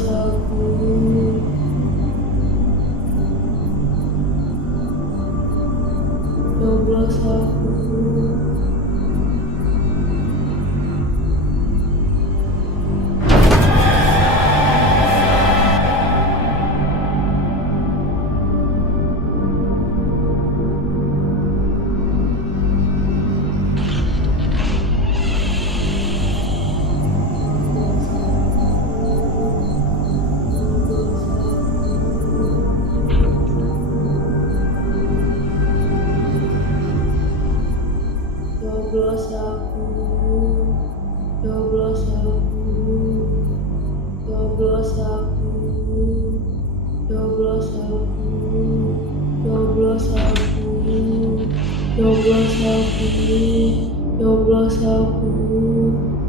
aku, 12 aku. Coblos aku, coblos aku, coblos aku, coblos aku, coblos aku, coblos aku, coblos aku,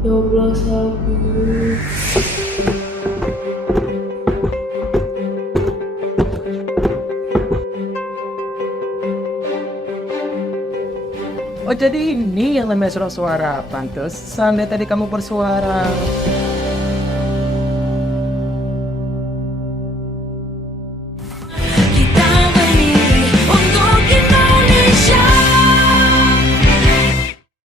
coblos aku. Oh jadi ini yang namanya surat suara. Pantesan dari tadi kamu bersuara.